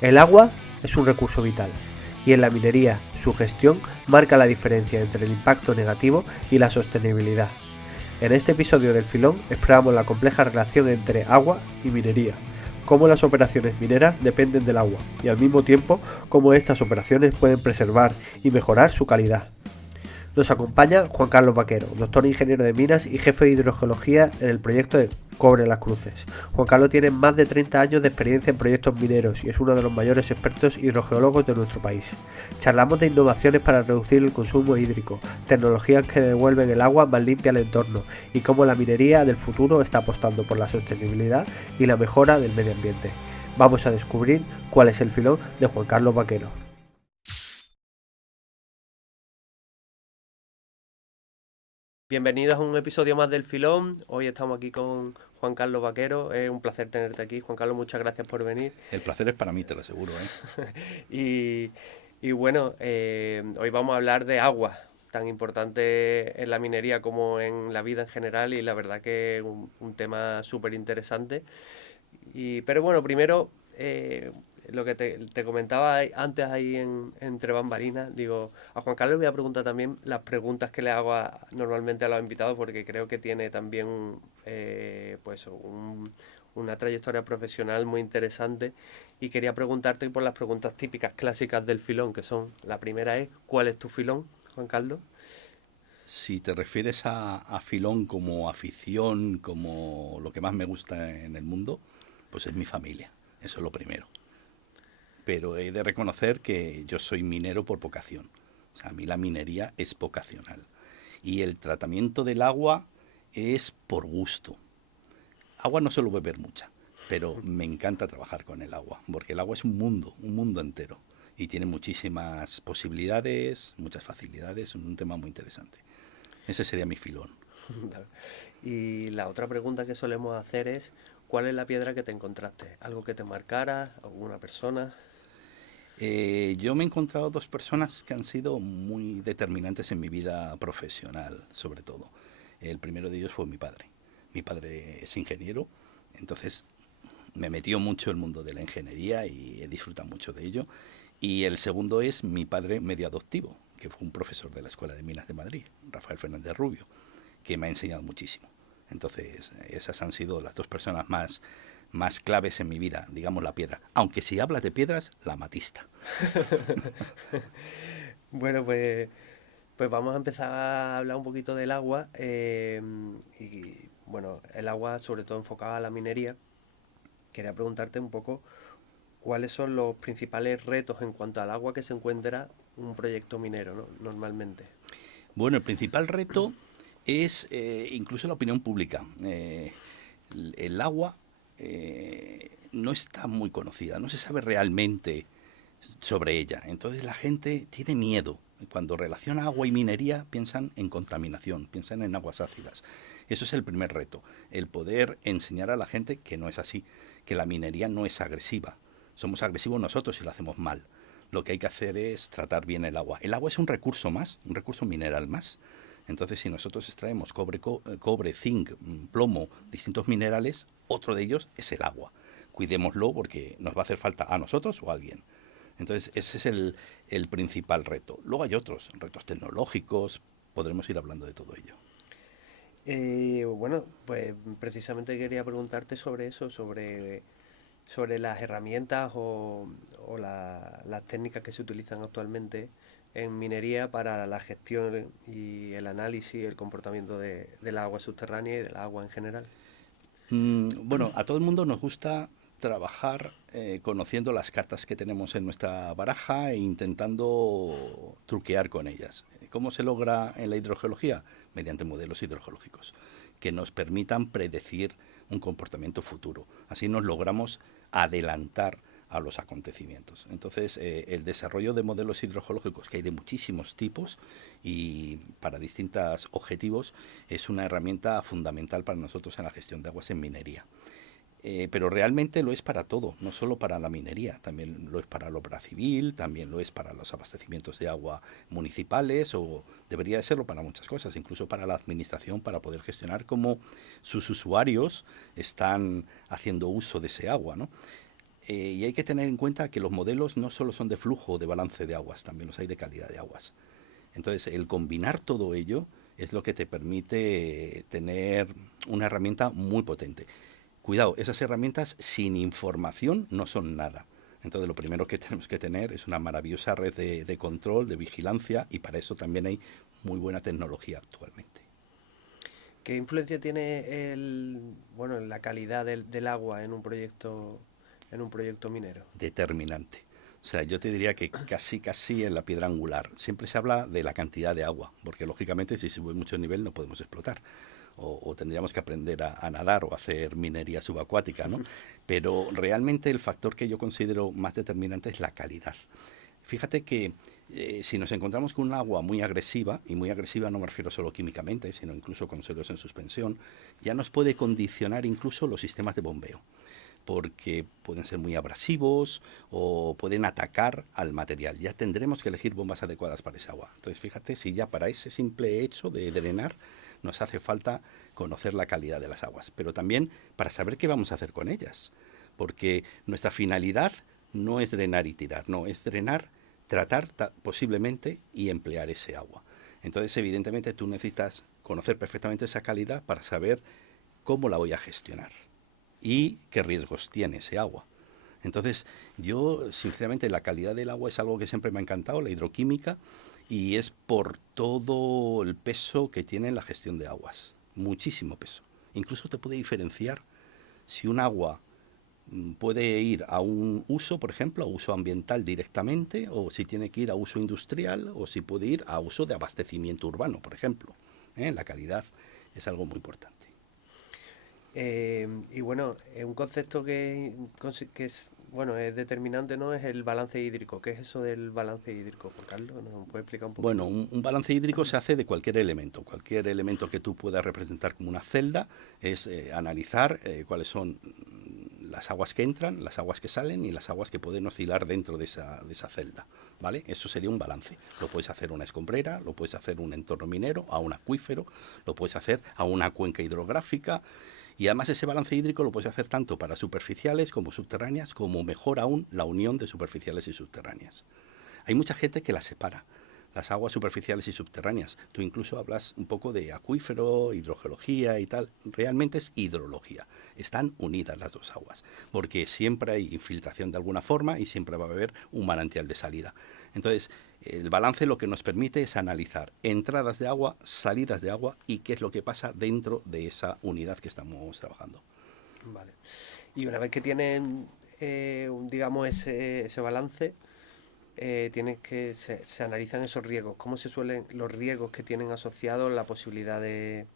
El agua es un recurso vital y en la minería su gestión marca la diferencia entre el impacto negativo y la sostenibilidad. En este episodio del Filón exploramos la compleja relación entre agua y minería, cómo las operaciones mineras dependen del agua y al mismo tiempo cómo estas operaciones pueden preservar y mejorar su calidad. Nos acompaña Juan Carlos Vaquero, doctor ingeniero de minas y jefe de hidrogeología en el proyecto de Cobre Las Cruces. Juan Carlos tiene más de 30 años de experiencia en proyectos mineros y es uno de los mayores expertos hidrogeólogos de nuestro país. Charlamos de innovaciones para reducir el consumo hídrico, tecnologías que devuelven el agua más limpia al entorno y cómo la minería del futuro está apostando por la sostenibilidad y la mejora del medio ambiente. Vamos a descubrir cuál es el filón de Juan Carlos Vaquero. Bienvenidos a un episodio más del Filón. Hoy estamos aquí con Juan Carlos Vaquero. Es un placer tenerte aquí. Juan Carlos, muchas gracias por venir. El placer es para mí, te lo aseguro, ¿eh? Hoy vamos a hablar de agua, tan importante en la minería como en la vida en general, y la verdad que es un tema súper interesante. Pero bueno, primero, lo que te comentaba antes ahí entre bambalinas, digo, a Juan Carlos le voy a preguntar también las preguntas que le hago normalmente a los invitados, porque creo que tiene también una trayectoria profesional muy interesante, y quería preguntarte por las preguntas típicas clásicas del filón, que son, la primera es, ¿cuál es tu filón, Juan Carlos? Si te refieres a filón como afición, como lo que más me gusta en el mundo, pues es mi familia, eso es lo primero. Pero he de reconocer que yo soy minero por vocación. O sea, a mí la minería es vocacional. Y el tratamiento del agua es por gusto. Agua no suelo beber mucha, pero me encanta trabajar con el agua, porque el agua es un mundo entero. Y tiene muchísimas posibilidades, muchas facilidades, un tema muy interesante. Ese sería mi filón. Y la otra pregunta que solemos hacer es, ¿cuál es la piedra que te encontraste? ¿Algo que te marcara? ¿Alguna persona? Yo me he encontrado dos personas que han sido muy determinantes en mi vida profesional, sobre todo. El primero de ellos fue mi padre. Mi padre es ingeniero, entonces me metió mucho el mundo de la ingeniería y he disfrutado mucho de ello. Y el segundo es mi padre medio adoptivo, que fue un profesor de la Escuela de Minas de Madrid, Rafael Fernández Rubio, que me ha enseñado muchísimo. Entonces, esas han sido las dos personas más claves en mi vida, digamos la piedra. Aunque si hablas de piedras, la amatista. Bueno, pues vamos a empezar a hablar un poquito del agua. Y bueno, el agua sobre todo enfocada a la minería. Quería preguntarte un poco cuáles son los principales retos en cuanto al agua que se encuentra un proyecto minero, ¿no? Normalmente. Bueno, el principal reto es incluso la opinión pública. El agua no está muy conocida, no se sabe realmente sobre ella. Entonces la gente tiene miedo. Cuando relaciona agua y minería piensan en contaminación, piensan en aguas ácidas. Eso es el primer reto, el poder enseñar a la gente que no es así, que la minería no es agresiva. Somos agresivos nosotros si lo hacemos mal. Lo que hay que hacer es tratar bien el agua. El agua es un recurso más, un recurso mineral más. Entonces, si nosotros extraemos cobre, zinc, plomo, distintos minerales, otro de ellos es el agua. Cuidémoslo porque nos va a hacer falta a nosotros o a alguien. Entonces, ese es el principal reto. Luego hay otros, retos tecnológicos, podremos ir hablando de todo ello. Bueno, pues precisamente quería preguntarte sobre eso, sobre las herramientas o las técnicas que se utilizan actualmente en minería para la gestión y el análisis, el comportamiento del agua subterránea y del agua en general. Bueno, a todo el mundo nos gusta trabajar conociendo las cartas que tenemos en nuestra baraja e intentando truquear con ellas. ¿Cómo se logra en la hidrogeología? Mediante modelos hidrogeológicos que nos permitan predecir un comportamiento futuro. Así nos logramos adelantar a los acontecimientos. Entonces, el desarrollo de modelos hidrogeológicos, que hay de muchísimos tipos y para distintos objetivos, es una herramienta fundamental para nosotros en la gestión de aguas en minería. Pero realmente lo es para todo, no solo para la minería, también lo es para la obra civil, también lo es para los abastecimientos de agua municipales, o debería de serlo para muchas cosas, incluso para la administración, para poder gestionar cómo sus usuarios están haciendo uso de ese agua, ¿no? Y hay que tener en cuenta que los modelos no solo son de flujo o de balance de aguas, también los hay de calidad de aguas. Entonces, el combinar todo ello es lo que te permite tener una herramienta muy potente. Cuidado, esas herramientas sin información no son nada. Entonces, lo primero que tenemos que tener es una maravillosa red de control, de vigilancia, y para eso también hay muy buena tecnología actualmente. ¿Qué influencia tiene la calidad del agua en un proyecto minero? Determinante. O sea, yo te diría que casi es la piedra angular. Siempre se habla de la cantidad de agua, porque lógicamente si sube mucho el nivel no podemos explotar. O tendríamos que aprender a nadar o hacer minería subacuática, ¿no? Pero realmente el factor que yo considero más determinante es la calidad. Fíjate que si nos encontramos con un agua muy agresiva, y muy agresiva no me refiero solo químicamente, sino incluso con suelos en suspensión, ya nos puede condicionar incluso los sistemas de bombeo, porque pueden ser muy abrasivos o pueden atacar al material. Ya tendremos que elegir bombas adecuadas para ese agua. Entonces, fíjate si ya para ese simple hecho de drenar nos hace falta conocer la calidad de las aguas, pero también para saber qué vamos a hacer con ellas, porque nuestra finalidad no es drenar y tirar, no, es drenar, tratar posiblemente y emplear ese agua. Entonces, evidentemente, tú necesitas conocer perfectamente esa calidad para saber cómo la voy a gestionar y qué riesgos tiene ese agua. Entonces, yo, sinceramente, la calidad del agua es algo que siempre me ha encantado, la hidroquímica, y es por todo el peso que tiene en la gestión de aguas. Muchísimo peso. Incluso te puede diferenciar si un agua puede ir a un uso, por ejemplo, a uso ambiental directamente, o si tiene que ir a uso industrial, o si puede ir a uso de abastecimiento urbano, por ejemplo. La calidad es algo muy importante. Y bueno, un concepto que es determinante, ¿no? Es el balance hídrico. ¿Qué es eso del balance hídrico, Juan Carlos? ¿Nos puede explicar un poco? Bueno, un balance hídrico se hace de cualquier elemento. Cualquier elemento que tú puedas representar como una celda es analizar cuáles son las aguas que entran, las aguas que salen y las aguas que pueden oscilar dentro de esa celda, ¿vale? Eso sería un balance. Lo puedes hacer a una escombrera, lo puedes hacer a un entorno minero, a un acuífero, lo puedes hacer a una cuenca hidrográfica. Y además ese balance hídrico lo puedes hacer tanto para superficiales como subterráneas, como mejor aún la unión de superficiales y subterráneas. Hay mucha gente que las separa, las aguas superficiales y subterráneas. Tú incluso hablas un poco de acuífero, hidrogeología y tal. Realmente es hidrología. Están unidas las dos aguas, porque siempre hay infiltración de alguna forma y siempre va a haber un manantial de salida. Entonces, el balance lo que nos permite es analizar entradas de agua, salidas de agua y qué es lo que pasa dentro de esa unidad que estamos trabajando. Vale. Y una vez que tienen, digamos, ese balance, se analizan esos riesgos. ¿Cómo se suelen los riesgos que tienen asociados la posibilidad de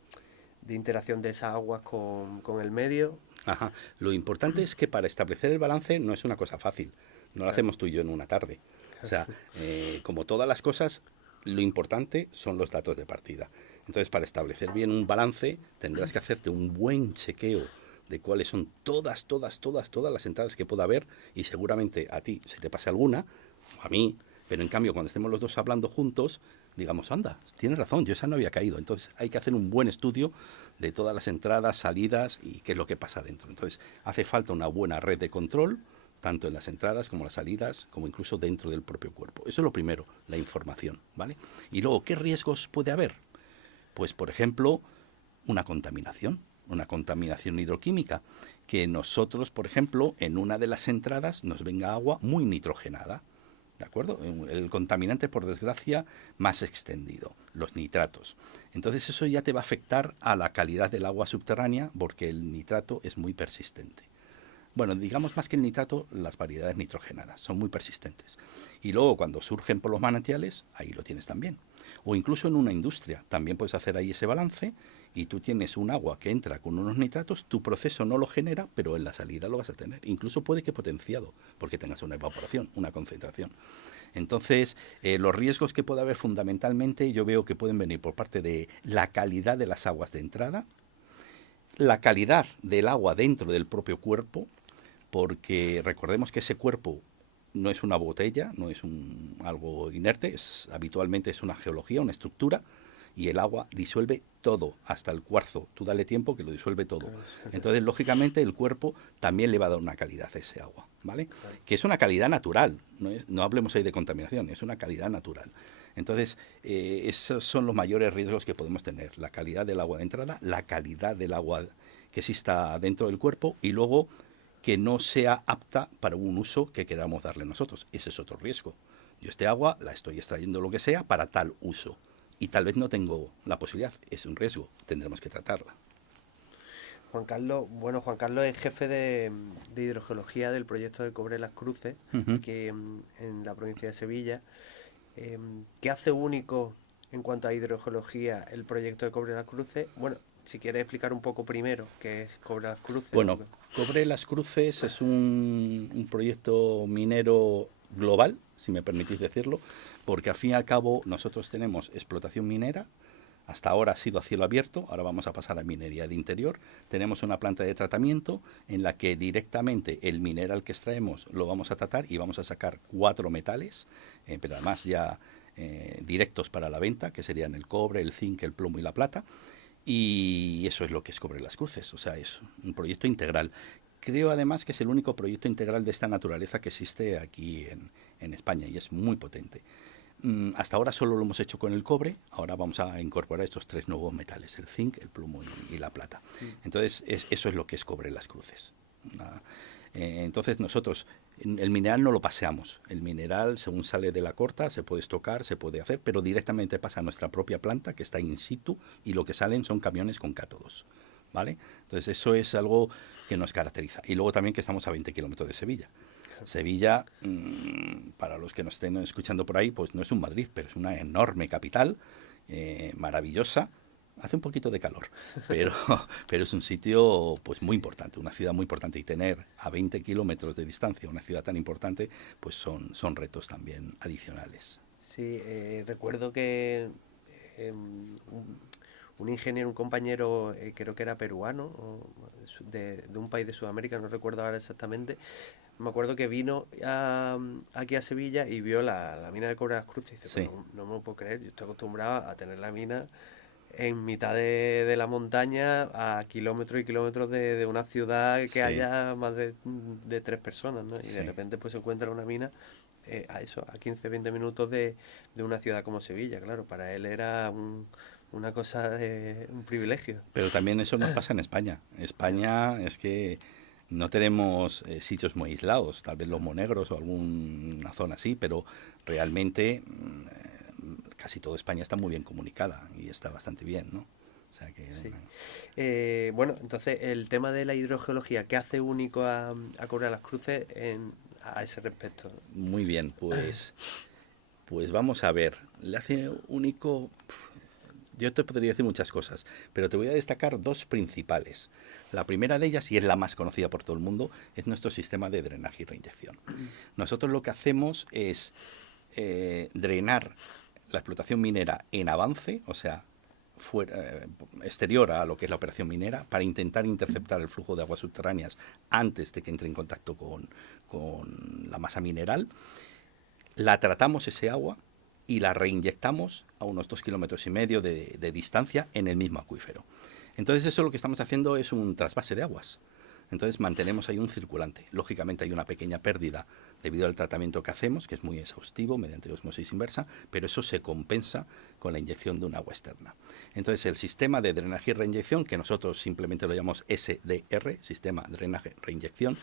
interacción de esas aguas con el medio? Ajá. Lo importante es que para establecer el balance no es una cosa fácil. No lo hacemos tú y yo en una tarde. O sea, como todas las cosas, lo importante son los datos de partida. Entonces, para establecer bien un balance, tendrás que hacerte un buen chequeo de cuáles son todas las entradas que pueda haber, y seguramente a ti se te pase alguna, o a mí, pero en cambio cuando estemos los dos hablando juntos, digamos, anda, tienes razón, yo esa no había caído. Entonces hay que hacer un buen estudio de todas las entradas, salidas y qué es lo que pasa dentro. Entonces hace falta una buena red de control, tanto en las entradas como las salidas, como incluso dentro del propio cuerpo. Eso es lo primero, la información, ¿vale? Y luego, ¿qué riesgos puede haber? Pues, por ejemplo, una contaminación hidroquímica, que nosotros, por ejemplo, en una de las entradas nos venga agua muy nitrogenada, ¿de acuerdo? El contaminante, por desgracia, más extendido, los nitratos. Entonces eso ya te va a afectar a la calidad del agua subterránea, porque el nitrato es muy persistente. Bueno, digamos más que el nitrato, las variedades nitrogenadas son muy persistentes. Y luego cuando surgen por los manantiales, ahí lo tienes también. O incluso en una industria, también puedes hacer ahí ese balance, y tú tienes un agua que entra con unos nitratos, tu proceso no lo genera, pero en la salida lo vas a tener. Incluso puede que potenciado, porque tengas una evaporación, una concentración. Entonces, los riesgos que puede haber fundamentalmente, yo veo que pueden venir por parte de la calidad de las aguas de entrada, la calidad del agua dentro del propio cuerpo, porque recordemos que ese cuerpo no es una botella, no es algo inerte, habitualmente es una geología, una estructura, y el agua disuelve todo, hasta el cuarzo. Tú dale tiempo que lo disuelve todo. Entonces, lógicamente, el cuerpo también le va a dar una calidad a ese agua, ¿vale? Que es una calidad natural, no hablemos ahí de contaminación, es una calidad natural. Entonces, esos son los mayores riesgos que podemos tener, la calidad del agua de entrada, la calidad del agua que exista dentro del cuerpo y luego que no sea apta para un uso que queramos darle nosotros. Ese es otro riesgo. Yo este agua la estoy extrayendo lo que sea para tal uso y tal vez no tengo la posibilidad, es un riesgo, tendremos que tratarla. Juan Carlos es jefe de hidrogeología del proyecto de Cobre Las Cruces, que en la provincia de Sevilla. ¿Qué hace único en cuanto a hidrogeología el proyecto de Cobre Las Cruces? Bueno, si quieres explicar un poco primero qué es Cobre Las Cruces. Bueno, Cobre Las Cruces es un proyecto minero global, si me permitís decirlo, porque al fin y al cabo nosotros tenemos explotación minera. Hasta ahora ha sido a cielo abierto, ahora vamos a pasar a minería de interior. Tenemos una planta de tratamiento en la que directamente el mineral que extraemos lo vamos a tratar y vamos a sacar 4 metales, pero además ya directos para la venta, que serían el cobre, el zinc, el plomo y la plata. Y eso es lo que es Cobre Las Cruces, o sea, es un proyecto integral. Creo además que es el único proyecto integral de esta naturaleza que existe aquí en España y es muy potente. Hasta ahora solo lo hemos hecho con el cobre, ahora vamos a incorporar estos 3 nuevos metales, el zinc, el plomo y la plata. Entonces, eso es lo que es Cobre Las Cruces. Entonces nosotros el mineral no lo paseamos, el mineral según sale de la corta se puede estocar, se puede hacer, pero directamente pasa a nuestra propia planta que está in situ y lo que salen son camiones con cátodos, ¿vale? Entonces eso es algo que nos caracteriza. Y luego también que estamos a 20 kilómetros de Sevilla. Sevilla, para los que nos estén escuchando por ahí, pues no es un Madrid, pero es una enorme capital, maravillosa. Hace un poquito de calor, pero es un sitio pues muy importante, una ciudad muy importante, y tener a 20 kilómetros de distancia una ciudad tan importante, pues son retos también adicionales. Sí, recuerdo que un ingeniero, un compañero, creo que era peruano, o de un país de Sudamérica, no recuerdo ahora exactamente. Me acuerdo que vino aquí a Sevilla y vio la mina de Cobre Las Cruces y dice, Sí. pues no me lo puedo creer, yo estoy acostumbrado a tener la mina en mitad de la montaña, a kilómetros y kilómetros de una ciudad que Sí. haya más de 3 personas, ¿no? Y Sí. de repente pues se encuentra una mina a 15, 20 minutos de una ciudad como Sevilla, claro, para él era una cosa, un privilegio. Pero también eso nos pasa en España. España es que no tenemos sitios muy aislados, tal vez los Monegros o alguna zona así, pero realmente casi toda España está muy bien comunicada y está bastante bien, ¿no? O sea que, sí. Bueno, entonces el tema de la hidrogeología, ¿qué hace único a Cobre Las Cruces a ese respecto? muy bien, pues vamos a ver. Le hace único. Yo te podría decir muchas cosas, pero te voy a destacar 2 principales. La primera de ellas, y es la más conocida por todo el mundo, es nuestro sistema de drenaje y reinyección. Nosotros lo que hacemos es drenar la explotación minera en avance, o sea, exterior a lo que es la operación minera, para intentar interceptar el flujo de aguas subterráneas antes de que entre en contacto con la masa mineral. La tratamos ese agua y la reinyectamos a unos 2,5 kilómetros de distancia en el mismo acuífero. Entonces eso lo que estamos haciendo es un trasvase de aguas. Entonces mantenemos ahí un circulante. Lógicamente hay una pequeña pérdida debido al tratamiento que hacemos, que es muy exhaustivo mediante osmosis inversa, pero eso se compensa con la inyección de un agua externa. Entonces el sistema de drenaje y reinyección, que nosotros simplemente lo llamamos SDR, sistema de drenaje reinyección,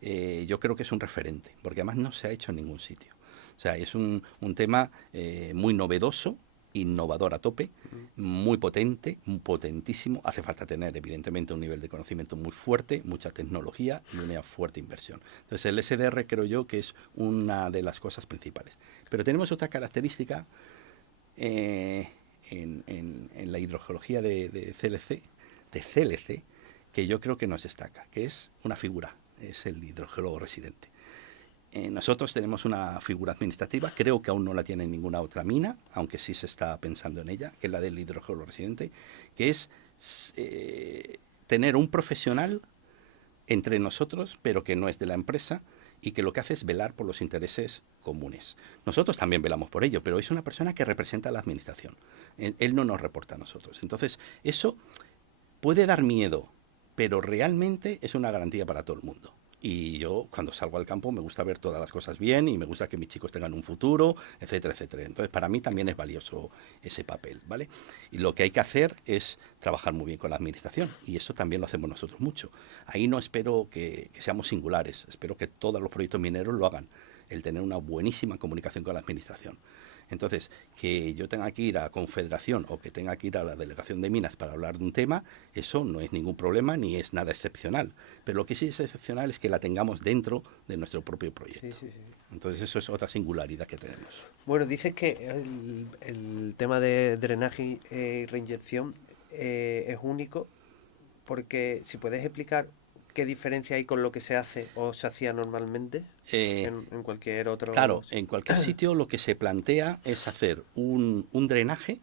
yo creo que es un referente, porque además no se ha hecho en ningún sitio. O sea, es un tema muy novedoso, innovador a tope, muy potente, muy potentísimo. Hace falta tener, evidentemente, un nivel de conocimiento muy fuerte, mucha tecnología y una fuerte inversión. Entonces, el SDR creo yo que es una de las cosas principales. Pero tenemos otra característica en la hidrogeología de CLC, que yo creo que nos destaca, que es una figura, es el hidrogeólogo residente. Nosotros tenemos una figura administrativa, creo que aún no la tiene ninguna otra mina, aunque sí se está pensando en ella, que es la del hidrogeólogo residente, que es tener un profesional entre nosotros, pero que no es de la empresa, y que lo que hace es velar por los intereses comunes. Nosotros también velamos por ello, pero es una persona que representa a la administración. Él no nos reporta a nosotros. Entonces, eso puede dar miedo, pero realmente es una garantía para todo el mundo. Y yo, cuando salgo al campo, me gusta ver todas las cosas bien y me gusta que mis chicos tengan un futuro, etcétera, etcétera. Entonces, para mí también es valioso ese papel, ¿vale? Y lo que hay que hacer es trabajar muy bien con la administración, y eso también lo hacemos nosotros mucho. Ahí no espero que seamos singulares, espero que todos los proyectos mineros lo hagan, el tener una buenísima comunicación con la administración. Entonces, que yo tenga que ir a Confederación o que tenga que ir a la Delegación de Minas para hablar de un tema, eso no es ningún problema ni es nada excepcional. Pero lo que sí es excepcional es que la tengamos dentro de nuestro propio proyecto. Sí. Entonces, eso es otra singularidad que tenemos. Bueno, dices que el tema de drenaje y reinyección es único, porque si puedes explicar qué diferencia hay con lo que se hace o se hacía normalmente en cualquier otro... Claro, en cualquier sitio lo que se plantea es hacer un drenaje,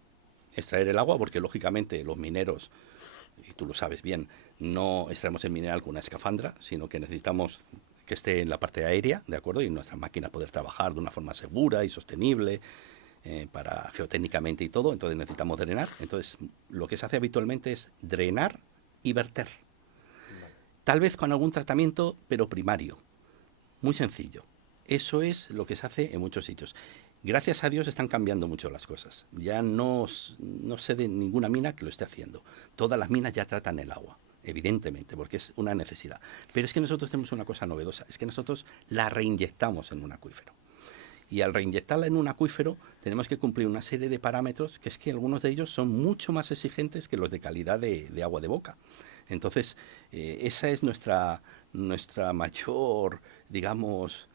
extraer el agua, porque lógicamente los mineros, y tú lo sabes bien, no extraemos el mineral con una escafandra, sino que necesitamos que esté en la parte aérea, ¿de acuerdo? Y nuestra máquina poder trabajar de una forma segura y sostenible, para geotécnicamente y todo, entonces necesitamos drenar. Entonces, lo que se hace habitualmente es drenar y verter. Tal vez con algún tratamiento, pero primario. Muy sencillo. Eso es lo que se hace en muchos sitios. Gracias a Dios están cambiando mucho las cosas. Ya no sé de ninguna mina que lo esté haciendo. Todas las minas ya tratan el agua, evidentemente, porque es una necesidad. Pero es que nosotros tenemos una cosa novedosa, es que nosotros la reinyectamos en un acuífero. Y al reinyectarla en un acuífero tenemos que cumplir una serie de parámetros, que es que algunos de ellos son mucho más exigentes que los de calidad de agua de boca. Entonces, esa es nuestra mayor, digamos,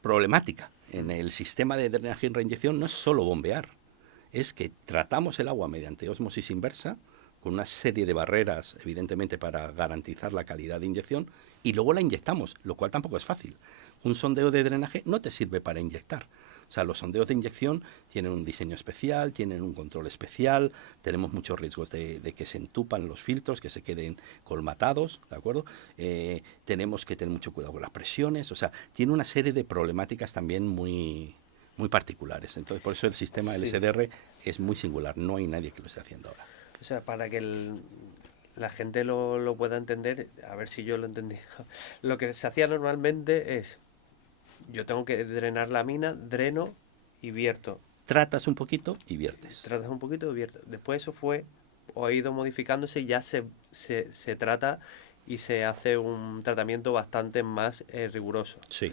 problemática en el sistema de drenaje y reinyección. No es solo bombear, es que tratamos el agua mediante ósmosis inversa, con una serie de barreras, evidentemente, para garantizar la calidad de inyección, y luego la inyectamos, lo cual tampoco es fácil. Un sondeo de drenaje no te sirve para inyectar. O sea, los sondeos de inyección tienen un diseño especial, tienen un control especial, tenemos muchos riesgos de que se entupan los filtros, que se queden colmatados, ¿de acuerdo? Tenemos que tener mucho cuidado con las presiones, o sea, tiene una serie de problemáticas también muy particulares. Entonces, por eso el sistema LSDR es muy singular, no hay nadie que lo esté haciendo ahora. O sea, para que la gente lo pueda entender, a ver si yo lo entendí. Lo que se hacía normalmente es, yo tengo que drenar la mina, dreno y vierto. Tratas un poquito y viertes. Tratas un poquito y viertes. Después eso fue, o ha ido modificándose, y ya se trata y se hace un tratamiento bastante más riguroso. Sí.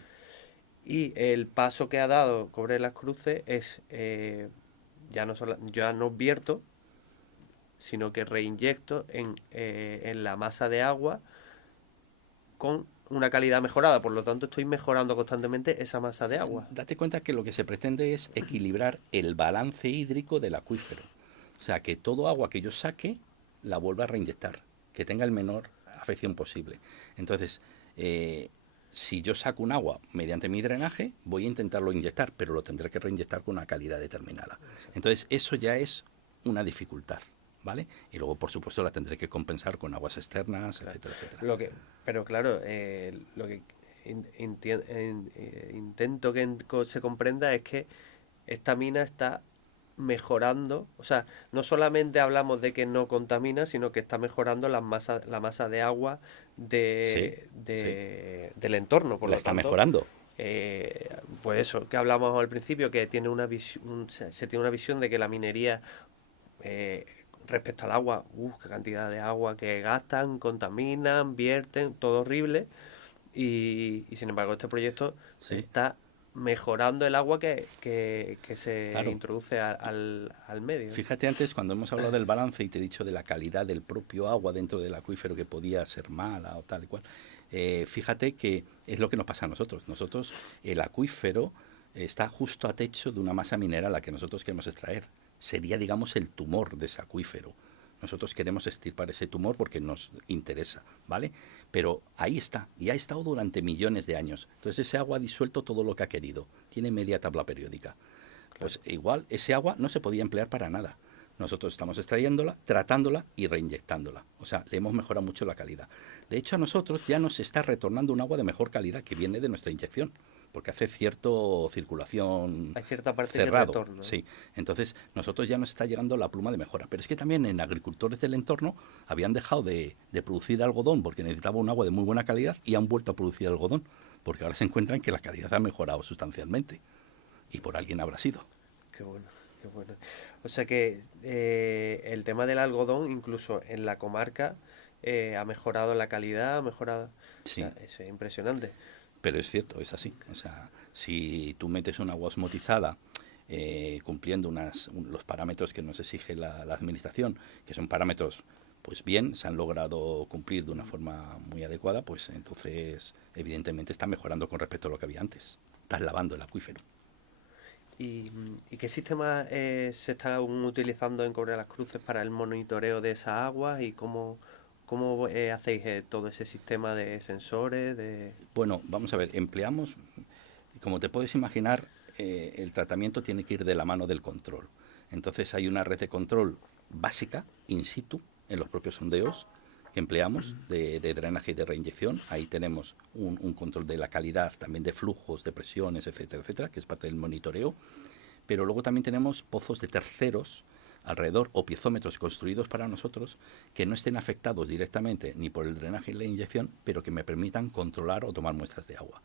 Y el paso que ha dado Cobre las Cruces es, ya no vierto, sino que reinyecto en la masa de agua con una calidad mejorada. Por lo tanto, estoy mejorando constantemente esa masa de agua. Date cuenta que lo que se pretende es equilibrar el balance hídrico del acuífero. O sea, que todo agua que yo saque la vuelva a reinyectar, que tenga el menor afección posible. Entonces, si yo saco un agua mediante mi drenaje, voy a intentarlo inyectar, pero lo tendré que reinyectar con una calidad determinada. Entonces, eso ya es una dificultad, ¿vale? Y luego, por supuesto, la tendré que compensar con aguas externas, etcétera, etcétera. Pero claro, lo que intento que se comprenda es que esta mina está mejorando, o sea, no solamente hablamos de que no contamina, sino que está mejorando la masa de agua del entorno. Por lo está mejorando. Pues eso, que hablamos al principio, que tiene se tiene una visión de que la minería, respecto al agua, qué cantidad de agua que gastan, contaminan, vierten, todo horrible, y sin embargo este proyecto está mejorando el agua que se introduce al medio. Fíjate, antes cuando hemos hablado del balance y te he dicho de la calidad del propio agua dentro del acuífero, que podía ser mala o tal y cual, fíjate que es lo que nos pasa a nosotros. Nosotros, el acuífero está justo a techo de una masa mineral a la que nosotros queremos extraer. Sería, digamos, el tumor de ese acuífero. Nosotros queremos extirpar ese tumor porque nos interesa, ¿vale? Pero ahí está, y ha estado durante millones de años. Entonces ese agua ha disuelto todo lo que ha querido. Tiene media tabla periódica. Pues igual ese agua no se podía emplear para nada. nosotros estamos extrayéndola, tratándola y reinyectándola. O sea, le hemos mejorado mucho la calidad. De hecho, a nosotros ya nos está retornando un agua de mejor calidad que viene de nuestra inyección, porque hace cierta circulación Hay cierta parte cerrado. de retorno, ¿eh? Sí, entonces nosotros ya nos está llegando la pluma de mejora. Pero es que también en agricultores del entorno habían dejado de producir algodón porque necesitaba un agua de muy buena calidad y han vuelto a producir algodón, porque ahora se encuentran que la calidad ha mejorado sustancialmente. Y por alguien habrá sido. Qué bueno, qué bueno. O sea que el tema del algodón, incluso en la comarca, ha mejorado la calidad, ha mejorado... Sí. O sea, eso es impresionante. Pero es cierto, es así. O sea, si tú metes un agua osmotizada cumpliendo los parámetros que nos exige la administración, que son parámetros, pues bien, se han logrado cumplir de una forma muy adecuada, pues entonces evidentemente está mejorando con respecto a lo que había antes. Estás lavando el acuífero. ¿Y qué sistemas se están utilizando en Cobre las Cruces para el monitoreo de esas aguas y cómo hacéis todo ese sistema de sensores? Bueno, vamos a ver, empleamos, como te puedes imaginar, el tratamiento tiene que ir de la mano del control. Entonces hay una red de control básica, in situ, en los propios sondeos que empleamos de drenaje y de reinyección. Ahí tenemos un control de la calidad, también de flujos, de presiones, etcétera, etcétera, que es parte del monitoreo. Pero luego también tenemos pozos de terceros alrededor o piezómetros construidos para nosotros que no estén afectados directamente ni por el drenaje y la inyección, pero que me permitan controlar o tomar muestras de agua.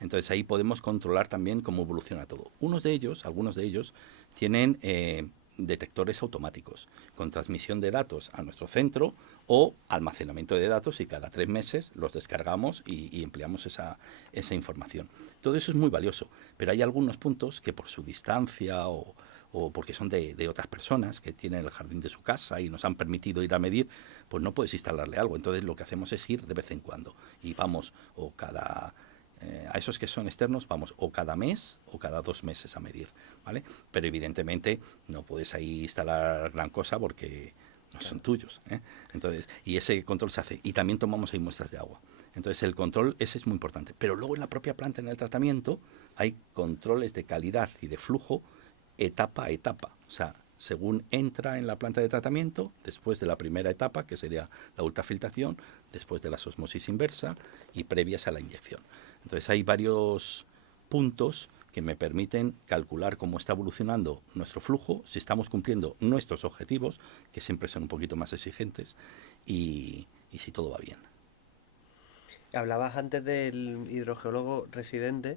Entonces ahí podemos controlar también cómo evoluciona todo. Algunos de ellos, tienen detectores automáticos con transmisión de datos a nuestro centro o almacenamiento de datos, y cada 3 meses los descargamos y empleamos esa información. Todo eso es muy valioso, pero hay algunos puntos que por su distancia o porque son de otras personas que tienen el jardín de su casa y nos han permitido ir a medir, pues no puedes instalarle algo. Entonces lo que hacemos es ir de vez en cuando y vamos a esos que son externos vamos o cada mes o cada 2 meses a medir, ¿vale? Pero evidentemente no puedes ahí instalar gran cosa porque no son tuyos, ¿eh? Entonces, y ese control se hace, y también tomamos ahí muestras de agua. Entonces el control ese es muy importante. Pero luego en la propia planta, en el tratamiento, hay controles de calidad y de flujo etapa a etapa. O sea, según entra en la planta de tratamiento, después de la primera etapa, que sería la ultrafiltración, después de la osmosis inversa y previas a la inyección. Entonces hay varios puntos que me permiten calcular cómo está evolucionando nuestro flujo, si estamos cumpliendo nuestros objetivos, que siempre son un poquito más exigentes, y si todo va bien. Hablabas antes del hidrogeólogo residente.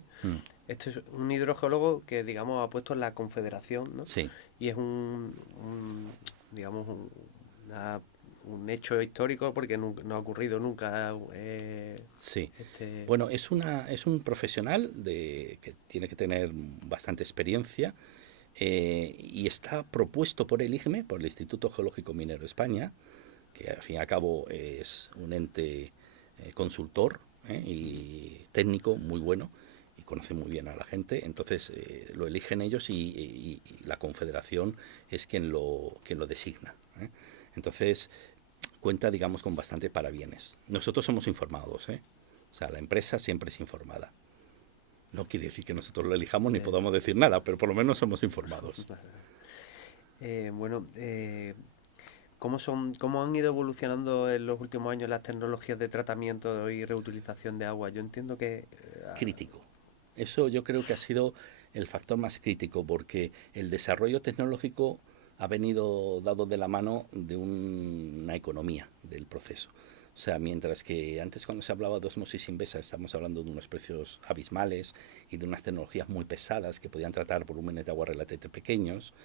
Este es un hidrogeólogo que, digamos, ha puesto en la Confederación, ¿no? Sí. Y es digamos, un hecho histórico porque no ha ocurrido nunca. Sí. Bueno, es un profesional que tiene que tener bastante experiencia, y está propuesto por el IGME, por el Instituto Geológico Minero España, que al fin y al cabo es un ente consultor y técnico muy bueno y conoce muy bien a la gente. Entonces lo eligen ellos y la Confederación es quien lo designa, ¿eh? Entonces cuenta, digamos, con bastante parabienes. Nosotros somos informados, ¿eh? O sea, la empresa siempre es informada. No quiere decir que nosotros lo elijamos ni podamos decir nada, pero por lo menos somos informados. Bueno, ¿cómo han ido evolucionando en los últimos años las tecnologías de tratamiento y reutilización de agua? Yo entiendo que... Crítico. Eso yo creo que ha sido el factor más crítico, porque el desarrollo tecnológico ha venido dado de la mano de una economía del proceso. O sea, mientras que antes, cuando se hablaba de osmosis inversa, estamos hablando de unos precios abismales y de unas tecnologías muy pesadas que podían tratar volúmenes de agua relativamente pequeños.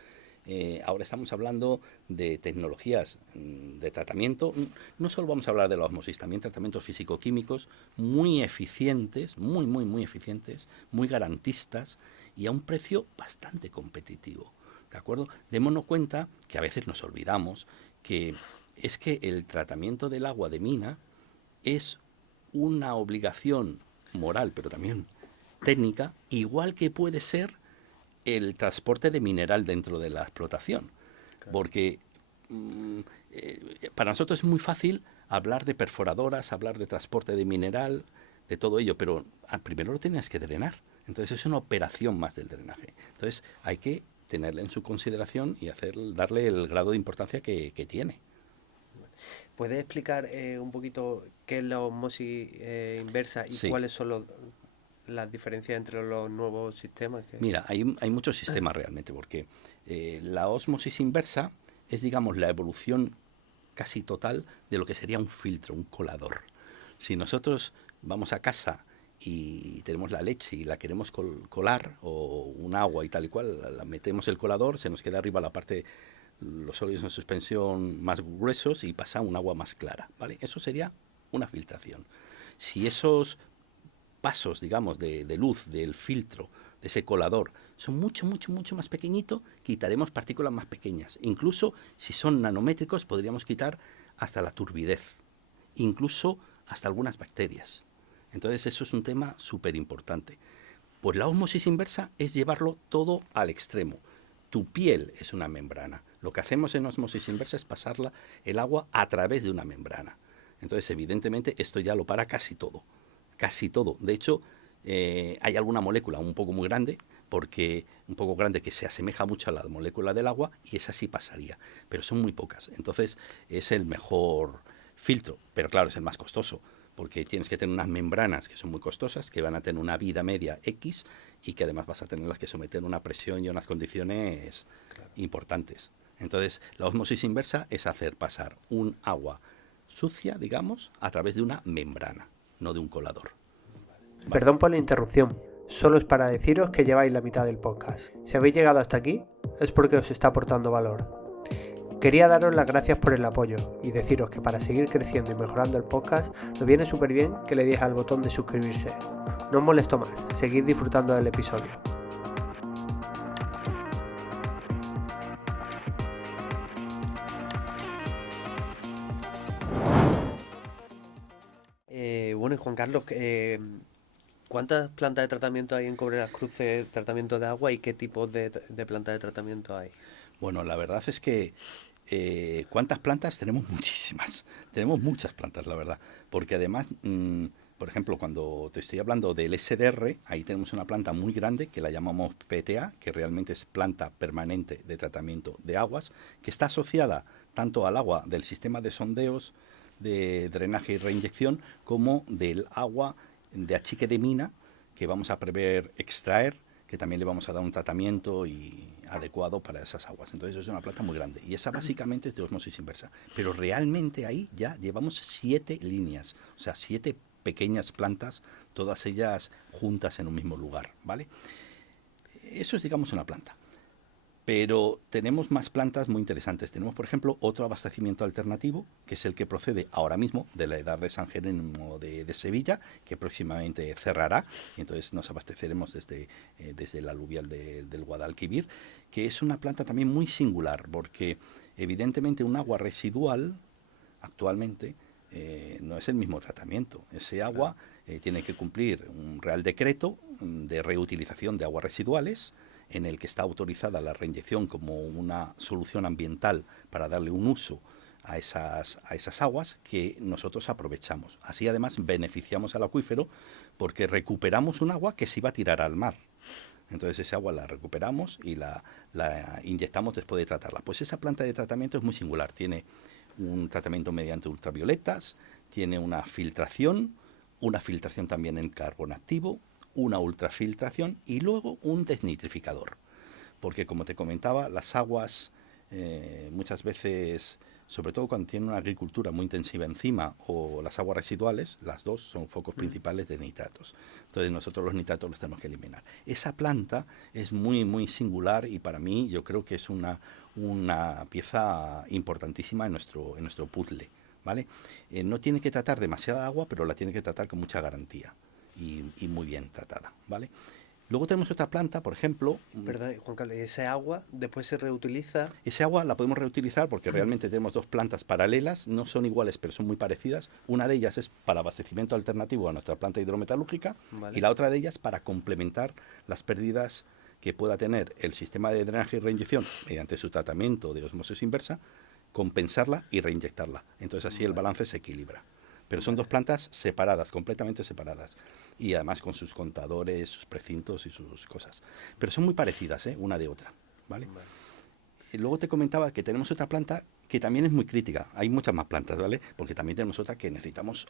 Ahora estamos hablando de tecnologías de tratamiento. No solo vamos a hablar de la osmosis, también tratamientos físico-químicos muy eficientes, muy eficientes, muy garantistas y a un precio bastante competitivo. ¿De acuerdo? Démonos cuenta que a veces nos olvidamos que es que el tratamiento del agua de mina es una obligación moral, pero también técnica, igual que puede ser el transporte de mineral dentro de la explotación. Claro. Porque para nosotros es muy fácil hablar de perforadoras, hablar de transporte de mineral, de todo ello, pero primero lo tienes que drenar. Entonces es una operación más del drenaje. Entonces hay que tenerle en su consideración y darle el grado de importancia que tiene. ¿Puedes explicar un poquito qué es la osmosis inversa y Sí. cuáles son las diferencias entre los nuevos sistemas? Mira, hay muchos sistemas realmente, porque la ósmosis inversa es, digamos, la evolución casi total de lo que sería un filtro, un colador. Si nosotros vamos a casa y tenemos la leche y la queremos colar, o un agua y tal y cual, la metemos el colador, se nos queda arriba la parte, los sólidos en suspensión más gruesos y pasa un agua más clara, ¿vale? Eso sería una filtración. Si esos pasos, digamos, de luz del filtro, de ese colador, son mucho, mucho, mucho más pequeñitos, quitaremos partículas más pequeñas. Incluso si son nanométricos, podríamos quitar hasta la turbidez, incluso hasta algunas bacterias. Entonces eso es un tema súper importante. Pues la ósmosis inversa es llevarlo todo al extremo. Tu piel es una membrana. Lo que hacemos en ósmosis inversa es pasarla el agua a través de una membrana. Entonces, evidentemente, esto ya lo para casi todo. Casi todo. De hecho, hay alguna molécula un poco muy grande, un poco grande que se asemeja mucho a la molécula del agua, y esa sí pasaría. Pero son muy pocas. Entonces, es el mejor filtro. Pero claro, es el más costoso, porque tienes que tener unas membranas que son muy costosas, que van a tener una vida media X, y que además vas a tenerlas que someter a una presión y a unas condiciones importantes. Entonces, la ósmosis inversa es hacer pasar un agua sucia, digamos, a través de una membrana, no de un colador. Vale. Perdón por la interrupción, solo es para deciros que lleváis la mitad del podcast. Si habéis llegado hasta aquí, es porque os está aportando valor. Quería daros las gracias por el apoyo y deciros que para seguir creciendo y mejorando el podcast nos viene súper bien que le deis al botón de suscribirse. No os molesto más, seguid disfrutando del episodio. Bueno, y Juan Carlos, ¿cuántas plantas de tratamiento hay en Cobre las Cruces, tratamiento de agua, y qué tipos de plantas de tratamiento hay? Bueno, la verdad es que ¿cuántas plantas? Tenemos muchísimas. Tenemos muchas plantas, la verdad. Porque además, por ejemplo, cuando te estoy hablando del SDR, ahí tenemos una planta muy grande que la llamamos PTA, que realmente es planta permanente de tratamiento de aguas, que está asociada tanto al agua del sistema de sondeos, de drenaje y reinyección, como del agua de achique de mina, que vamos a prever extraer, que también le vamos a dar un tratamiento adecuado para esas aguas. Entonces es una planta muy grande, y esa básicamente es de ósmosis inversa. Pero realmente ahí ya llevamos 7 líneas, o sea, 7 pequeñas plantas, todas ellas juntas en un mismo lugar, ¿vale? Eso es, digamos, una planta. Pero tenemos más plantas muy interesantes. Tenemos, por ejemplo, otro abastecimiento alternativo, que es el que procede ahora mismo de la Edar de San Jerónimo de Sevilla, que próximamente cerrará, y entonces nos abasteceremos desde el aluvial del Guadalquivir, que es una planta también muy singular, porque evidentemente un agua residual actualmente no es el mismo tratamiento. Ese agua tiene que cumplir un Real Decreto de reutilización de aguas residuales, en el que está autorizada la reinyección como una solución ambiental para darle un uso a esas aguas que nosotros aprovechamos. Así además beneficiamos al acuífero, porque recuperamos un agua que se iba a tirar al mar. Entonces esa agua la recuperamos y la inyectamos después de tratarla. Pues esa planta de tratamiento es muy singular. Tiene un tratamiento mediante ultravioletas, tiene una filtración también en carbón activo, una ultrafiltración y luego un desnitrificador. Porque, como te comentaba, las aguas muchas veces, sobre todo cuando tienen una agricultura muy intensiva encima, o las aguas residuales, las dos son focos principales de nitratos. Entonces nosotros los nitratos los tenemos que eliminar. Esa planta es muy, muy singular, y para mí yo creo que es una pieza importantísima en nuestro puzzle, ¿vale? No tiene que tratar demasiada agua, pero la tiene que tratar con mucha garantía. Y muy bien tratada, ¿vale? Luego tenemos otra planta, por ejemplo... Perdón, Juan Carlos, ¿ese agua después se reutiliza? Ese agua la podemos reutilizar porque realmente tenemos dos plantas paralelas, no son iguales pero son muy parecidas. Una de ellas es para abastecimiento alternativo a nuestra planta hidrometalúrgica, ¿vale? Y la otra de ellas para complementar las pérdidas que pueda tener el sistema de drenaje y reinyección mediante su tratamiento de osmosis inversa, compensarla y reinyectarla. Entonces así el balance se equilibra. Pero son dos plantas separadas, completamente separadas. Y además con sus contadores, sus precintos y sus cosas. Pero son muy parecidas, una de otra. ¿vale? Y luego te comentaba que tenemos otra planta que también es muy crítica. Hay muchas más plantas, ¿vale? Porque también tenemos otra que necesitamos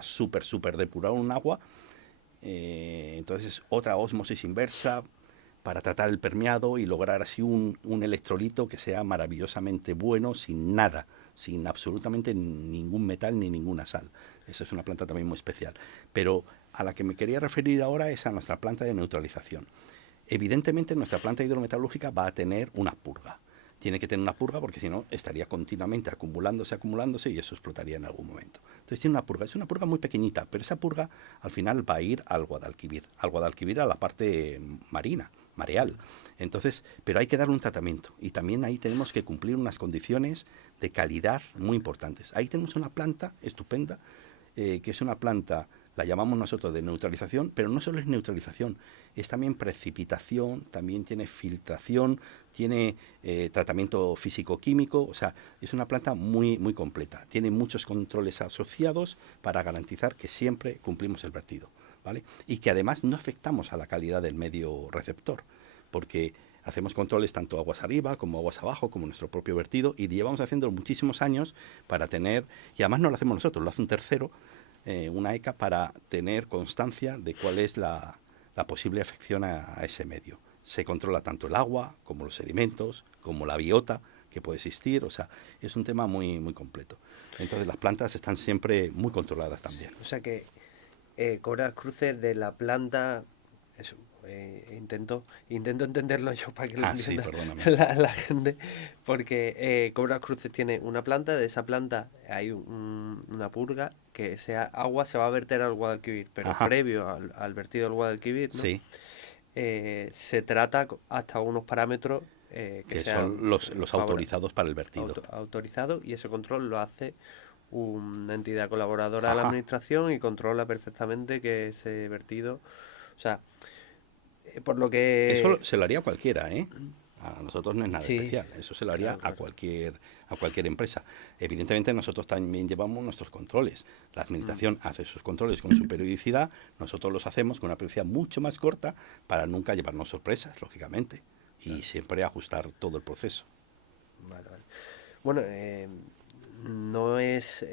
súper depurar un agua. Entonces, otra ósmosis inversa para tratar el permeado y lograr así un electrolito que sea maravillosamente bueno, sin nada, sin absolutamente ningún metal ni ninguna sal. Esa es una planta también muy especial. Pero a la que me quería referir ahora es a nuestra planta de neutralización. Evidentemente, nuestra planta hidrometalúrgica va a tener una purga. Tiene que tener una purga porque si no estaría continuamente acumulándose y eso explotaría en algún momento. Entonces tiene una purga. Es una purga muy pequeñita, pero esa purga al final va a ir al Guadalquivir, a la parte marina, mareal. Entonces, pero hay que dar un tratamiento y también ahí tenemos que cumplir unas condiciones de calidad muy importantes. Ahí tenemos una planta estupenda, que es una planta, la llamamos nosotros de neutralización, pero no solo es neutralización, es también precipitación, también tiene filtración, tiene tratamiento físico-químico, o sea, es una planta muy, muy completa. Tiene muchos controles asociados para garantizar que siempre cumplimos el vertido, ¿vale? Y que además no afectamos a la calidad del medio receptor, porque hacemos controles tanto aguas arriba como aguas abajo, como nuestro propio vertido, y llevamos haciéndolo muchísimos años para tener, y además no lo hacemos nosotros, lo hace un tercero, una ECA, para tener constancia de cuál es la posible afección a ese medio. Se controla tanto el agua, como los sedimentos, como la biota que puede existir, o sea, es un tema muy, muy completo. Entonces las plantas están siempre muy controladas también. O sea que cobrar cruces de la planta, eso, intento entenderlo yo para que lo entienda la gente, porque Cobras Cruces tiene una planta, de esa planta hay una purga, que esa agua se va a verter al Guadalquivir, pero previo al vertido al Guadalquivir, ¿no? Sí. Se trata hasta unos parámetros que son los autorizados para el vertido. Autorizados, y ese control lo hace una entidad colaboradora de la administración y controla perfectamente que ese vertido, o sea, por lo que... Eso se lo haría cualquiera, ¿eh? A nosotros no es nada especial, eso se lo haría a cualquier empresa. Evidentemente nosotros también llevamos nuestros controles. La administración hace sus controles con su periodicidad, nosotros los hacemos con una periodicidad mucho más corta para nunca llevarnos sorpresas, lógicamente, y siempre ajustar todo el proceso. Vale. Bueno, no es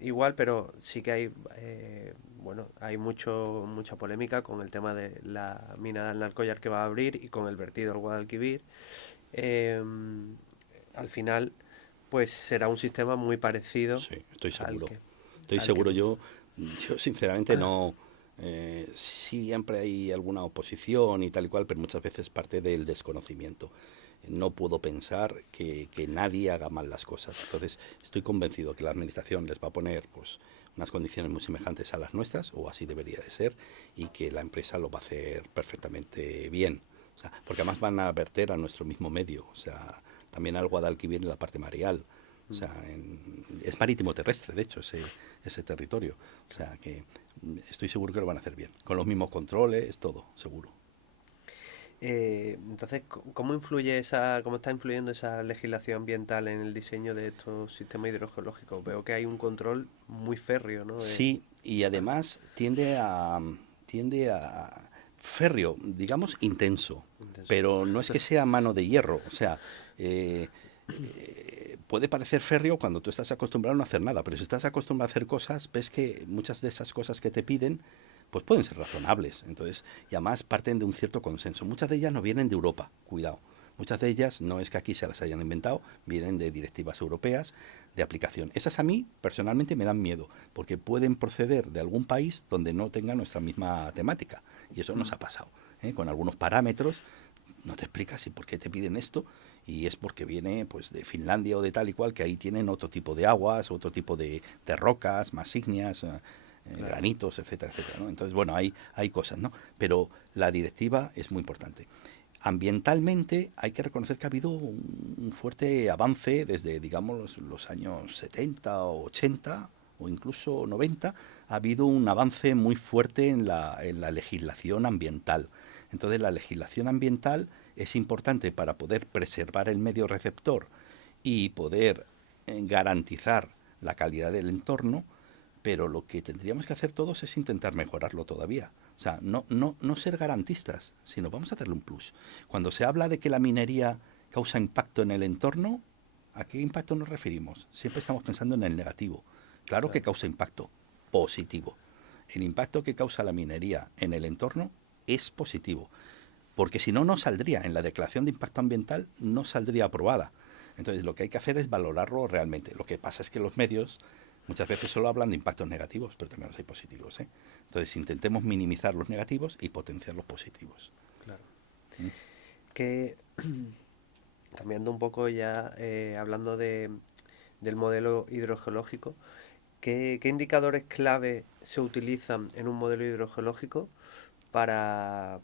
igual, pero sí que hay hay mucha polémica con el tema de la mina del Alcollar que va a abrir y con el vertido al Guadalquivir. Al final, pues será un sistema muy parecido. Sí, estoy seguro. Estoy seguro. Yo sinceramente no... siempre hay alguna oposición y tal y cual, pero muchas veces parte del desconocimiento. No puedo pensar que nadie haga mal las cosas. Entonces, estoy convencido que la administración les va a poner pues unas condiciones muy semejantes a las nuestras, o así debería de ser, y que la empresa lo va a hacer perfectamente bien. O sea, porque además van a verter a nuestro mismo medio, o sea, también al Guadalquivir en la parte mareal. O sea, es marítimo terrestre, de hecho, ese territorio. O sea, que estoy seguro que lo van a hacer bien. Con los mismos controles, todo, seguro. Entonces, ¿cómo está influyendo esa legislación ambiental en el diseño de estos sistemas hidrogeológicos? Veo que hay un control muy férreo, ¿no? Sí, y además tiende a férreo, digamos intenso, pero no es que sea mano de hierro, o sea, puede parecer férreo cuando tú estás acostumbrado a no hacer nada, pero si estás acostumbrado a hacer cosas, ves que muchas de esas cosas que te piden pues pueden ser razonables. Entonces, y además parten de un cierto consenso. Muchas de ellas no vienen de Europa, cuidado. Muchas de ellas no es que aquí se las hayan inventado, vienen de directivas europeas de aplicación. Esas a mí, personalmente, me dan miedo, porque pueden proceder de algún país donde no tenga nuestra misma temática. Y eso nos ha pasado, con algunos parámetros. No te explicas y por qué te piden esto, y es porque viene pues de Finlandia o de tal y cual, que ahí tienen otro tipo de aguas, otro tipo de rocas más ígneas, granitos, etcétera, etcétera, ¿no? Entonces, bueno, hay cosas, ¿no? Pero la directiva es muy importante. Ambientalmente hay que reconocer que ha habido un fuerte avance desde, digamos, los años 70 o 80 o incluso 90. Ha habido un avance muy fuerte en la legislación ambiental. Entonces, la legislación ambiental es importante para poder preservar el medio receptor y poder garantizar la calidad del entorno, pero lo que tendríamos que hacer todos es intentar mejorarlo todavía. O sea, no ser garantistas, sino vamos a darle un plus. Cuando se habla de que la minería causa impacto en el entorno, ¿a qué impacto nos referimos? Siempre estamos pensando en el negativo. Claro que causa impacto positivo. El impacto que causa la minería en el entorno es positivo, porque si no, no saldría. En la declaración de impacto ambiental no saldría aprobada. Entonces, lo que hay que hacer es valorarlo realmente. Lo que pasa es que los medios muchas veces solo hablan de impactos negativos, pero también los hay positivos, ¿eh? Entonces, intentemos minimizar los negativos y potenciar los positivos. Claro. Que, cambiando un poco ya, hablando del modelo hidrogeológico, ¿qué indicadores clave se utilizan en un modelo hidrogeológico para,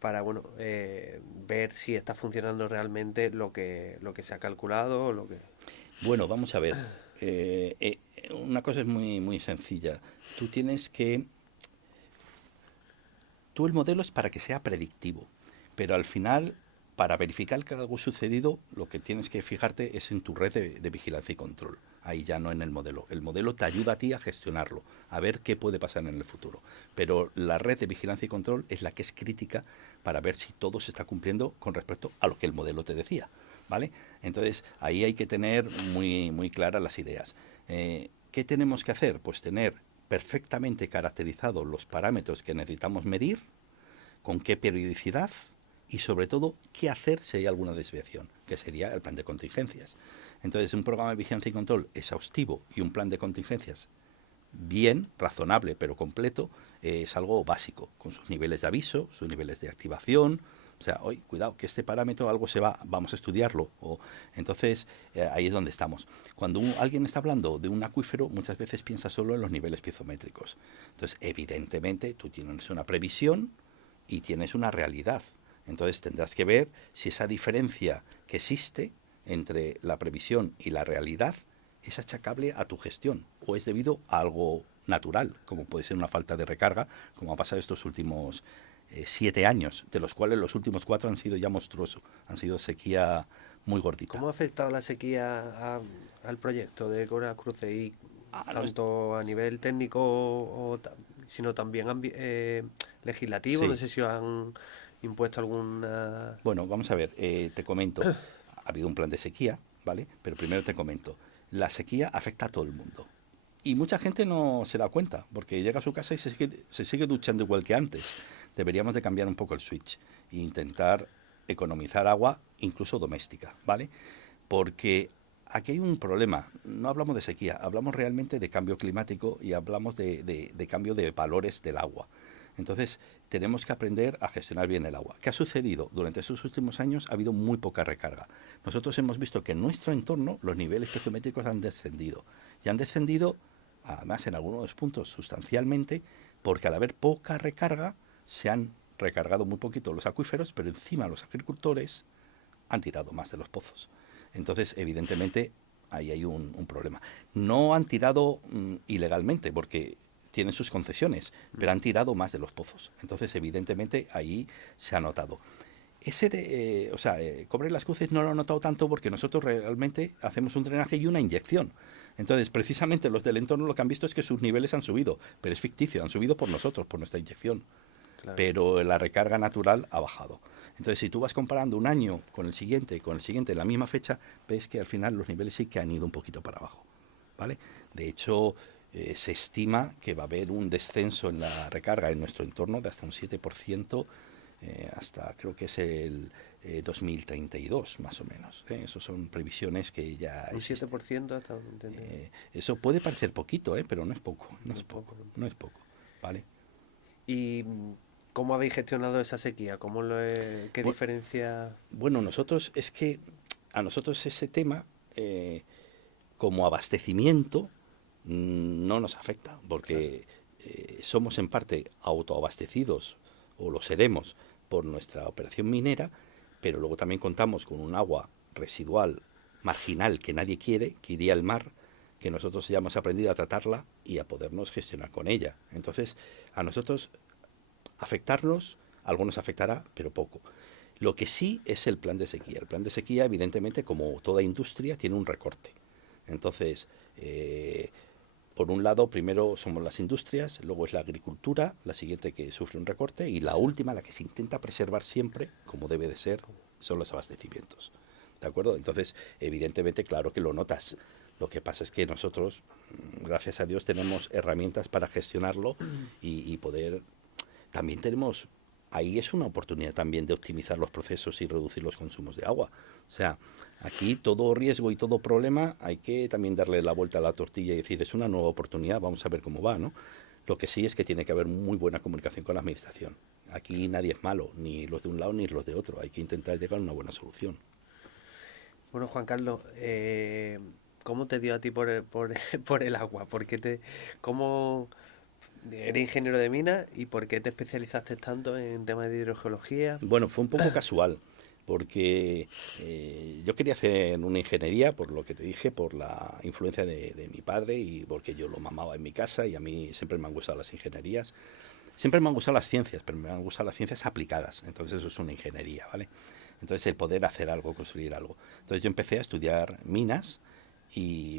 bueno, ver si está funcionando realmente lo que se ha calculado o lo que... Bueno, vamos a ver. Una cosa es muy sencilla. Tú tienes que... Tú el modelo es para que sea predictivo, pero al final, para verificar que algo ha sucedido, lo que tienes que fijarte es en tu red de vigilancia y control. Ahí ya no en el modelo. El modelo te ayuda a ti a gestionarlo, a ver qué puede pasar en el futuro. Pero la red de vigilancia y control es la que es crítica para ver si todo se está cumpliendo con respecto a lo que el modelo te decía, ¿vale? Entonces, ahí hay que tener muy claras las ideas. ¿Qué tenemos que hacer? Pues tener perfectamente caracterizados los parámetros que necesitamos medir, con qué periodicidad y sobre todo qué hacer si hay alguna desviación, que sería el plan de contingencias. Entonces, un programa de vigilancia y control exhaustivo y un plan de contingencias bien, razonable pero completo, es algo básico, con sus niveles de aviso, sus niveles de activación. O sea, hoy, cuidado, que este parámetro algo se va, vamos a estudiarlo. Entonces, ahí es donde estamos. Cuando alguien está hablando de un acuífero, muchas veces piensa solo en los niveles piezométricos. Entonces, evidentemente, tú tienes una previsión y tienes una realidad. Entonces, tendrás que ver si esa diferencia que existe entre la previsión y la realidad es achacable a tu gestión o es debido a algo natural, como puede ser una falta de recarga, como ha pasado estos últimos 7 años, de los cuales los últimos 4 han sido ya monstruosos, han sido sequía muy gordita. ¿Cómo ha afectado la sequía al proyecto de Cora Cruce y tanto a nivel técnico sino también legislativo? Sí. No sé si han impuesto alguna... Bueno, vamos a ver, te comento. Ha habido un plan de sequía, ¿vale? Pero primero te comento. La sequía afecta a todo el mundo. Y mucha gente no se da cuenta, porque llega a su casa y se sigue duchando igual que antes. Deberíamos de cambiar un poco el switch e intentar economizar agua, incluso doméstica, ¿vale? Porque aquí hay un problema. No hablamos de sequía, hablamos realmente de cambio climático y hablamos de cambio de valores del agua. Entonces, tenemos que aprender a gestionar bien el agua. ¿Qué ha sucedido? Durante estos últimos años ha habido muy poca recarga. Nosotros hemos visto que en nuestro entorno los niveles piezométricos han descendido. Y han descendido, además, en algunos puntos sustancialmente, porque al haber poca recarga, se han recargado muy poquito los acuíferos, pero encima los agricultores han tirado más de los pozos. Entonces, evidentemente, ahí hay un problema. No han tirado ilegalmente, porque tienen sus concesiones, pero han tirado más de los pozos. Entonces, evidentemente, ahí se ha notado. Cobre las Cruces no lo he notado tanto porque nosotros realmente hacemos un drenaje y una inyección. Entonces, precisamente los del entorno lo que han visto es que sus niveles han subido, pero es ficticio, han subido por nosotros, por nuestra inyección. Claro. Pero la recarga natural ha bajado. Entonces, si tú vas comparando un año con el siguiente, en la misma fecha, ves que al final los niveles sí que han ido un poquito para abajo, ¿vale? De hecho, se estima que va a haber un descenso en la recarga en nuestro entorno de hasta un 7%, hasta creo que es el 2032, más o menos. Esas son previsiones que ya ¿Un existen. 7% hasta eso puede parecer poquito, pero no es poco, no es poco, ¿vale? ¿Y cómo habéis gestionado esa sequía? ¿Qué diferencia? Bueno, a nosotros ese tema, como abastecimiento, no nos afecta, porque somos en parte autoabastecidos, o lo seremos, por nuestra operación minera, pero luego también contamos con un agua residual, marginal, que nadie quiere, que iría al mar, que nosotros ya hemos aprendido a tratarla y a podernos gestionar con ella. Entonces, a nosotros afectarnos, algo nos afectará, pero poco. Lo que sí es el plan de sequía. El plan de sequía, evidentemente, como toda industria, tiene un recorte. Entonces, por un lado, primero somos las industrias, luego es la agricultura, la siguiente que sufre un recorte, y la última, la que se intenta preservar siempre, como debe de ser, son los abastecimientos. ¿De acuerdo? Entonces, evidentemente, claro que lo notas. Lo que pasa es que nosotros, gracias a Dios, tenemos herramientas para gestionarlo y poder... También tenemos... Ahí es una oportunidad también de optimizar los procesos y reducir los consumos de agua. O sea, aquí todo riesgo y todo problema hay que también darle la vuelta a la tortilla y decir, es una nueva oportunidad, vamos a ver cómo va, ¿no? Lo que sí es que tiene que haber muy buena comunicación con la administración. Aquí nadie es malo, ni los de un lado ni los de otro. Hay que intentar llegar a una buena solución. Bueno, Juan Carlos, ¿cómo te dio a ti por el agua? ¿Cómo eres ingeniero de minas y por qué te especializaste tanto en temas de hidrogeología? Bueno, fue un poco casual, porque yo quería hacer una ingeniería, por lo que te dije, por la influencia de mi padre y porque yo lo mamaba en mi casa y a mí siempre me han gustado las ingenierías. Siempre me han gustado las ciencias, pero me han gustado las ciencias aplicadas, entonces eso es una ingeniería, ¿vale? Entonces el poder hacer algo, construir algo. Entonces yo empecé a estudiar minas,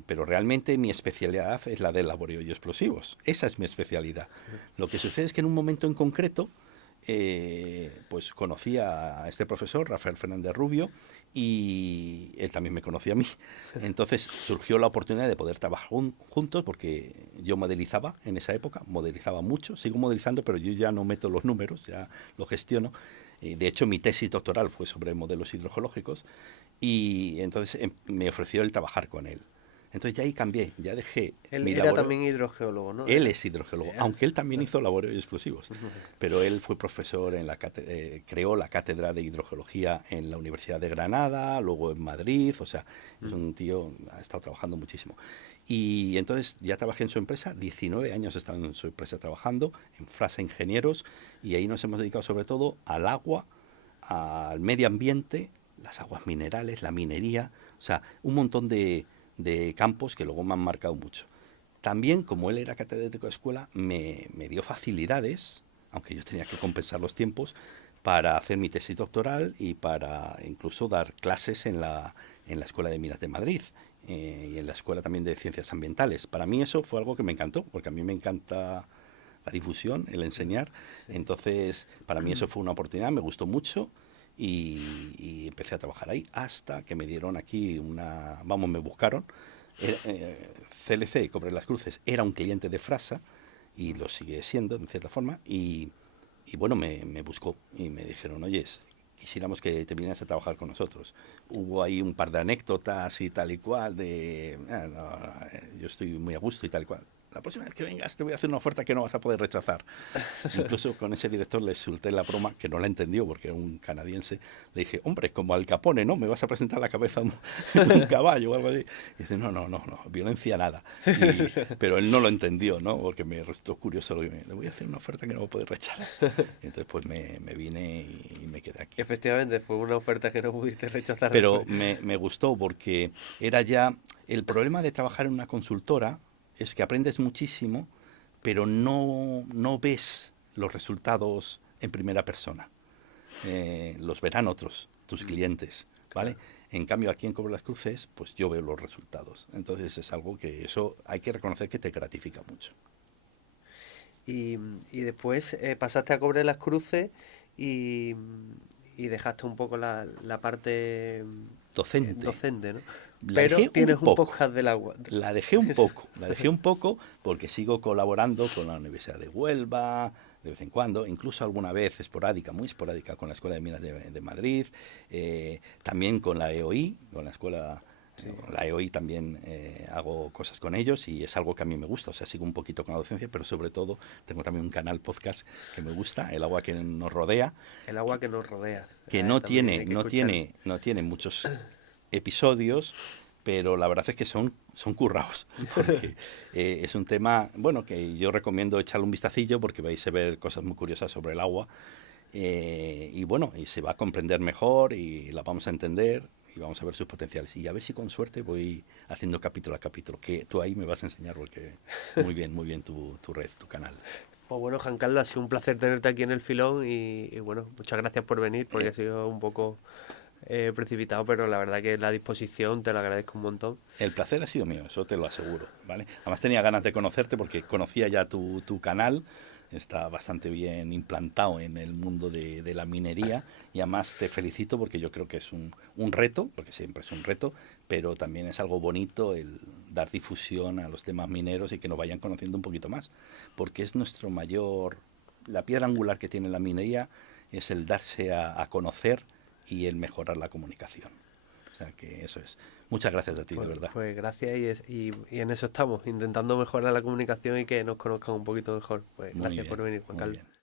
pero realmente mi especialidad es la de laboreo y explosivos. Esa es mi especialidad. Lo que sucede es que en un momento en concreto, pues conocí a este profesor, Rafael Fernández Rubio, y él también me conocía a mí. Entonces surgió la oportunidad de poder trabajar juntos, porque yo modelizaba en esa época, modelizaba mucho, sigo modelizando, pero yo ya no meto los números, ya lo gestiono. De hecho, mi tesis doctoral fue sobre modelos hidrogeológicos y entonces me ofreció el trabajar con él. Entonces ya ahí cambié, ya dejé Él era también hidrogeólogo, ¿no? Él es hidrogeólogo, aunque él también hizo laboreo y explosivos. Pero él fue profesor en creó la cátedra de hidrogeología en la Universidad de Granada, luego en Madrid, o sea, es un tío, ha estado trabajando muchísimo. Y entonces ya trabajé en su empresa, 19 años he estado en su empresa trabajando, en Frasa Ingenieros, y ahí nos hemos dedicado sobre todo al agua, al medio ambiente, las aguas minerales, la minería, o sea, un montón de campos que luego me han marcado mucho. También, como él era catedrático de escuela, me dio facilidades, aunque yo tenía que compensar los tiempos, para hacer mi tesis doctoral y para incluso dar clases en la Escuela de Minas de Madrid y en la Escuela también de Ciencias Ambientales. Para mí eso fue algo que me encantó, porque a mí me encanta la difusión, el enseñar. Entonces, para mí eso fue una oportunidad, me gustó mucho. Y empecé a trabajar ahí hasta que me dieron aquí me buscaron. CLC, Cobre las Cruces, era un cliente de Frasa y lo sigue siendo, de cierta forma, y bueno, me buscó y me dijeron, oye, quisiéramos que te vinieras a trabajar con nosotros. Hubo ahí un par de anécdotas y tal y cual, yo estoy muy a gusto y tal y cual. La próxima vez que vengas te voy a hacer una oferta que no vas a poder rechazar. Incluso con ese director le solté la broma, que no la entendió porque era un canadiense. Le dije, hombre, como Al Capone, ¿no? Me vas a presentar la cabeza de un caballo o algo así. Y dice, no, violencia nada. Pero él no lo entendió, ¿no? Porque me resultó curioso. Le voy a hacer una oferta que no va a poder rechazar. Y entonces pues me vine y me quedé aquí. Efectivamente, fue una oferta que no pudiste rechazar. Pero me gustó porque era ya... El problema de trabajar en una consultora es que aprendes muchísimo, pero no ves los resultados en primera persona. Los verán otros, tus clientes, ¿vale? Claro. En cambio, aquí en Cobre las Cruces, pues yo veo los resultados. Entonces es algo que eso hay que reconocer que te gratifica mucho. Y después pasaste a Cobre las Cruces y dejaste un poco la parte docente, ¿no? Pero tienes un podcast del agua. La dejé un poco porque sigo colaborando con la Universidad de Huelva, de vez en cuando, incluso alguna vez esporádica, muy esporádica, con la Escuela de Minas de Madrid, también con la EOI, con la escuela... Sí. La EOI también hago cosas con ellos y es algo que a mí me gusta, o sea, sigo un poquito con la docencia, pero sobre todo tengo también un canal podcast que me gusta, El agua que nos rodea. El agua que nos rodea. Que no tiene muchos episodios, pero la verdad es que son currados, porque es un tema, bueno, que yo recomiendo echarle un vistacillo porque vais a ver cosas muy curiosas sobre el agua y bueno, y se va a comprender mejor y la vamos a entender y vamos a ver sus potenciales. Y a ver si con suerte voy haciendo capítulo a capítulo, que tú ahí me vas a enseñar porque muy bien tu red, tu canal. Pues bueno, Juan Carlos, ha sido un placer tenerte aquí en el Filón y bueno, muchas gracias por venir porque ha sido un poco precipitado, pero la verdad que la disposición te lo agradezco un montón. El placer ha sido mío, eso te lo aseguro, ¿vale? Además tenía ganas de conocerte porque conocía ya tu canal, está bastante bien implantado en el mundo de la minería y además te felicito porque yo creo que es un reto, porque siempre es un reto, pero también es algo bonito el dar difusión a los temas mineros y que nos vayan conociendo un poquito más, porque es nuestro mayor, la piedra angular que tiene la minería es el darse a conocer y el mejorar la comunicación. O sea que eso es. Muchas gracias a ti, de verdad. Pues gracias y en eso estamos, intentando mejorar la comunicación y que nos conozcan un poquito mejor. Pues Muy gracias bien, por venir, Juan muy Carlos. bien.